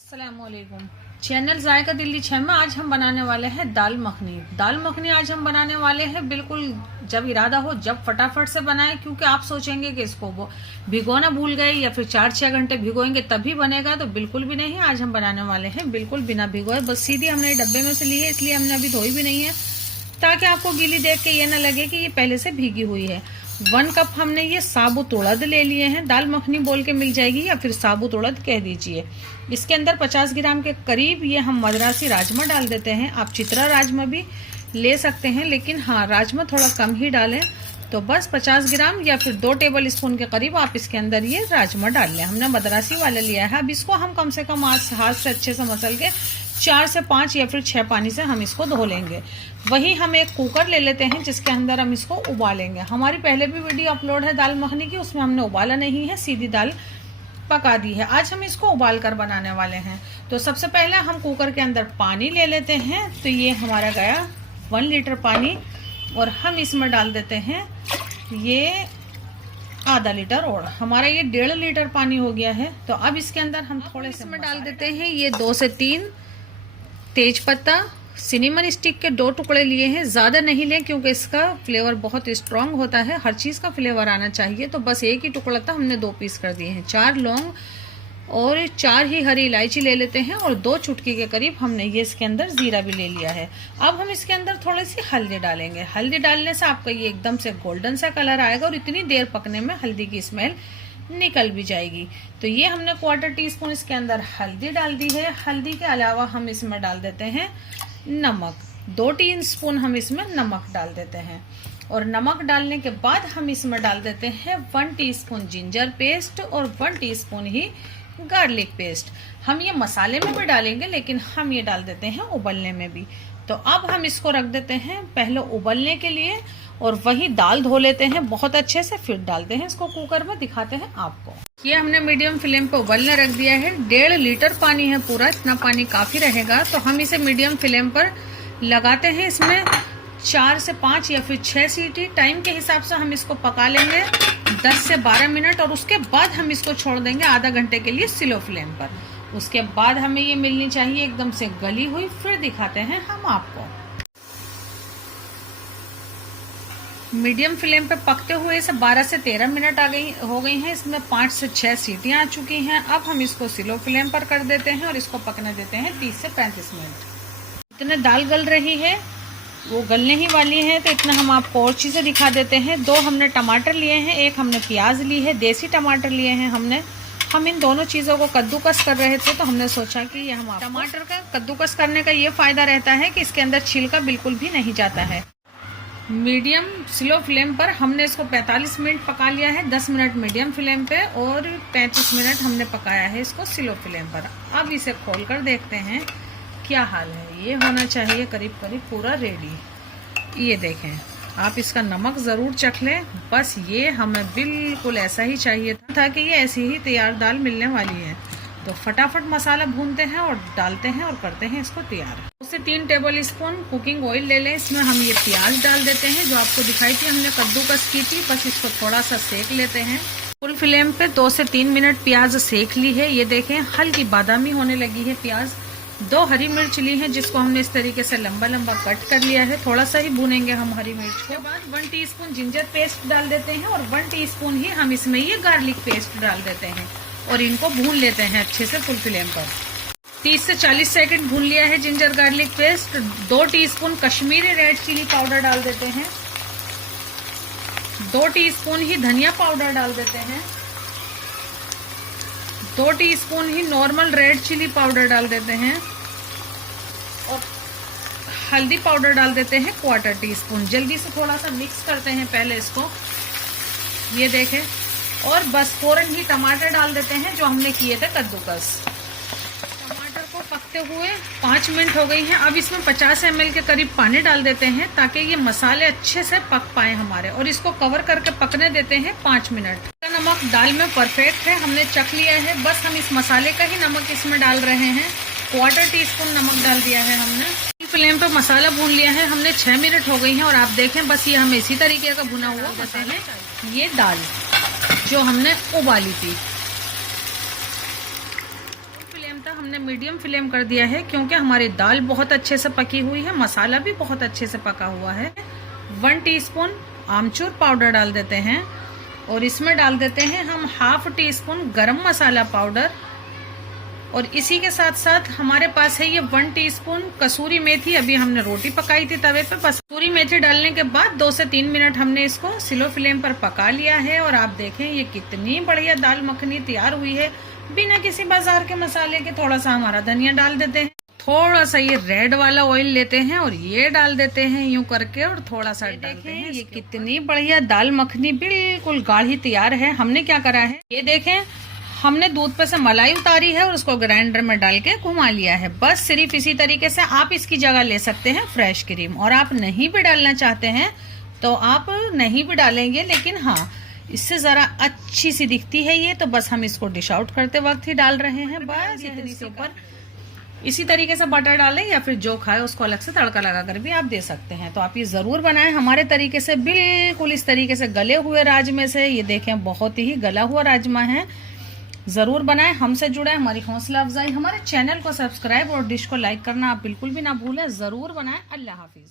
अस्सलामुअलैकुम। चैनल जायका दिल्ली 6 में आज हम बनाने वाले हैं दाल मखनी। दाल मखनी आज हम बनाने वाले हैं बिल्कुल जब इरादा हो जब फटाफट से बनाएं, क्योंकि आप सोचेंगे कि इसको वो भिगोना भूल गए या फिर 4-6 घंटे भिगोएंगे तभी बनेगा, तो बिल्कुल भी नहीं। आज हम बनाने वाले हैं बिल्कुल बिना भिगोए, बस सीधी हमने डब्बे में से ली है, इसलिए हमने अभी धोई भी नहीं है ताकि आपको गीली देख के ये ना लगे कि ये पहले से भीगी हुई है। 1 कप हमने ये साबुत उड़द ले लिए हैं। दाल मखनी बोल के मिल जाएगी या फिर साबुत उड़द कह दीजिए। इसके अंदर 50 ग्राम के करीब ये हम मद्रासी राजमा डाल देते हैं। आप चित्रा राजमा भी ले सकते हैं, लेकिन हाँ राजमा थोड़ा कम ही डालें। तो बस 50 ग्राम या फिर 2 टेबल स्पून के करीब आप इसके अंदर ये राजमा डाल लें। हमने मद्रासी वाला लिया है। अब इसको हम कम से कम हाथ से अच्छे से मसल के 4 से 5 या फिर 6 पानी से हम इसको धो लेंगे। वही हम एक कुकर ले लेते हैं जिसके अंदर हम इसको उबालेंगे। हमारी पहले भी वीडियो अपलोड है दाल मखनी की, उसमें हमने उबाला नहीं है, सीधी दाल पका दी है। आज हम इसको उबाल कर बनाने वाले हैं। तो सबसे पहले हम कुकर के अंदर पानी ले लेते हैं। तो ये हमारा गया 1 लीटर पानी और हम इसमें डाल देते हैं ये आधा लीटर और हमारा ये 1.5 लीटर पानी हो गया है। तो अब इसके अंदर हम थोड़े से इसमें डाल देते हैं ये 2 से 3 तेज पत्ता, सिनेमन स्टिक के 2 टुकड़े लिए हैं। ज्यादा नहीं लें क्योंकि इसका फ्लेवर बहुत स्ट्रांग होता है, हर चीज का फ्लेवर आना चाहिए। तो बस एक ही टुकड़ा था, हमने 2 पीस कर दिए हैं। 4 लौंग और 4 ही हरी इलायची ले लेते हैं और 2 चुटकी के करीब हमने ये इसके अंदर जीरा भी ले लिया है। अब हम इसके अंदर थोड़ी सी हल्दी डालेंगे। हल्दी डालने से आपका ये एकदम से गोल्डन सा कलर आएगा और इतनी देर पकने में हल्दी की स्मेल निकल भी जाएगी। तो ये हमने 1/4 टीस्पून इसके अंदर हल्दी डाल दी है। हल्दी के अलावा हम इसमें डाल देते हैं नमक। 2 टीस्पून हम इसमें नमक डाल देते हैं और नमक डालने के बाद हम इसमें डाल देते हैं 1 टीस्पून जिंजर पेस्ट और 1 टीस्पून ही गार्लिक पेस्ट। हम ये मसाले में भी डालेंगे, लेकिन हम ये डाल देते हैं उबलने में भी। तो अब हम इसको रख देते हैं पहले उबलने के लिए और वही दाल धो लेते हैं बहुत अच्छे से, फिर डालते हैं इसको कुकर में, दिखाते हैं आपको। ये हमने मीडियम फ्लेम पे उबलने रख दिया है। 1.5 लीटर पानी है पूरा, इतना पानी काफी रहेगा। तो हम इसे मीडियम फ्लेम पर लगाते हैं। इसमें 4 से 5 या फिर 6 सीटी टाइम के हिसाब से हम इसको पका लेंगे 10 से 12 मिनट और उसके बाद हम इसको छोड़ देंगे आधा घंटे के लिए स्लो फ्लेम पर। उसके बाद हमें ये मिलनी चाहिए एकदम से गली हुई, फिर दिखाते हैं हम आपको। मीडियम फ्लेम पे पकते हुए इसे 12 से 13 मिनट हो गई हैं। इसमें 5 से 6 सीटियां आ चुकी हैं। अब हम इसको स्लो फ्लेम पर कर देते हैं और इसको पकने देते हैं 30 से 35 मिनट। इतने दाल गल रही है, वो गलने ही वाली है। तो इतना हम आपको और चीजें दिखा देते हैं। 2 हमने टमाटर लिए हैं, 1 हमने प्याज ली है, देसी टमाटर लिए हैं हमने। हम इन दोनों चीजों को कद्दूकस कर रहे थे, तो हमने सोचा कि ये हम टमाटर का कद्दूकस करने का ये फायदा रहता है कि इसके अंदर छिलका बिल्कुल भी नहीं जाता है। मीडियम स्लो फ्लेम पर हमने इसको 45 मिनट पका लिया है। 10 मिनट मीडियम फ्लेम पे और 35 मिनट हमने पकाया है इसको स्लो फ्लेम पर। अब इसे खोलकर देखते हैं क्या हाल है। ये होना चाहिए करीब करीब पूरा रेडी। ये देखें, आप इसका नमक जरूर चख लें। बस ये हमें बिल्कुल ऐसा ही चाहिए था कि ये ऐसी ही तैयार दाल मिलने वाली है। तो फटाफट मसाला भूनते हैं और डालते हैं और करते हैं इसको तैयार। उससे 3 टेबल स्पून कुकिंग ऑयल ले लें। इसमें हम ये प्याज डाल देते हैं जो आपको दिखाई थी हमने कद्दूकस की थी। बस इसको थोड़ा सा सेक लेते हैं। फुल फ्लेम पे 2 से 3 मिनट प्याज सेक ली है। ये देखें हल्की बादामी होने लगी है प्याज। 2 हरी मिर्च ली है जिसको हमने इस तरीके से लंबा लंबा कट कर लिया है। थोड़ा सा ही भूनेंगे हम हरी मिर्च के बाद 1 टीस्पून जिंजर पेस्ट डाल देते हैं और 1 टीस्पून ही हम इसमें ये गार्लिक पेस्ट डाल देते हैं और इनको भून लेते हैं अच्छे से फुल फ्लेम पर। 30 से 40 सेकंड भून लिया है ginger garlic paste. 2 teaspoon Kashmiri red chilli powder डाल देते हैं। 2 टीस्पून ही धनिया पाउडर डाल देते हैं। 2 टीस्पून ही नॉर्मल रेड चिली पाउडर डाल देते हैं और हल्दी पाउडर डाल देते हैं 1/4 टीस्पून। जल्दी से थोड़ा सा मिक्स करते हैं पहले इसको, ये देखें। और बस फौरन ही टमाटर डाल देते हैं जो हमने किए थे कद्दूकस। टमाटर को पकते हुए 5 मिनट हो गई हैं। अब इसमें 50 ml के करीब पानी डाल देते हैं ताकि ये मसाले अच्छे से पक पाए हमारे, और इसको कवर करके पकने देते हैं 5 मिनट। नमक दाल में परफेक्ट है, हमने चख लिया है। बस हम इस मसाले का ही नमक इसमें डाल रहे हैं। 1/4 टीस्पून नमक डाल दिया है हमने। फ्लेम पे मसाला भून लिया है हमने। 6 मिनट हो गई हैं और आप देखें बस ये हमें इसी तरीके का भुना हुआ देते हैं। ये दाल जो हमने उबाली थी हमने मीडियम फ्लेम कर दिया है क्योंकि हमारी दाल बहुत अच्छे से पकी हुई है, मसाला भी बहुत अच्छे से पका हुआ है। 1 टीस्पून आमचूर पाउडर डाल देते हैं और इसमें डाल देते हैं हम ½ टीस्पून गरम मसाला पाउडर। और इसी के साथ साथ हमारे पास है ये 1 टीस्पून कसूरी मेथी। अभी हमने रोटी पकाई थी तवे पे, बस कसूरी मेथी डालने के बाद 2 से 3 मिनट हमने इसको स्लो फ्लेम पर पका लिया है। और आप देखें ये कितनी बढ़िया दाल मखनी तैयार हुई है बिना किसी बाजार के मसाले के। थोड़ा सा हमारा धनिया डाल देते हैं, थोड़ा सा ये रेड वाला ऑयल लेते हैं और ये डाल देते हैं यूं करके, और थोड़ा सा डालते हैं। ये कितनी बढ़िया दाल मखनी बिल्कुल गाढ़ी तैयार है। हमने क्या करा है, ये देखें, हमने दूध पे से मलाई उतारी है और उसको ग्राइंडर में डाल के घुमा लिया है। बस सिर्फ इसी तरीके से आप इसकी जगह ले सकते हैं फ्रेश क्रीम, और आप नहीं भी डालना चाहते हैं तो आप नहीं भी डालेंगे, लेकिन हाँ इससे जरा अच्छी सी दिखती है ये, तो बस हम इसको डिश आउट करते वक्त ही डाल रहे हैं। बस इतनी सी ऊपर इसी तरीके से बटर डालें या फिर जो खाए उसको अलग से तड़का लगाकर भी आप दे सकते हैं। तो आप ये जरूर बनाएं हमारे तरीके से, बिल्कुल इस तरीके से गले हुए राजमे से। ये देखें बहुत ही गला हुआ राजमा है। जरूर बनाएं, हमसे जुड़े, हमारी हौसला अफजाई, हमारे चैनल को सब्सक्राइब और डिश को लाइक करना आप बिल्कुल भी ना भूलें। जरूर बनाएं। अल्लाह हाफिज।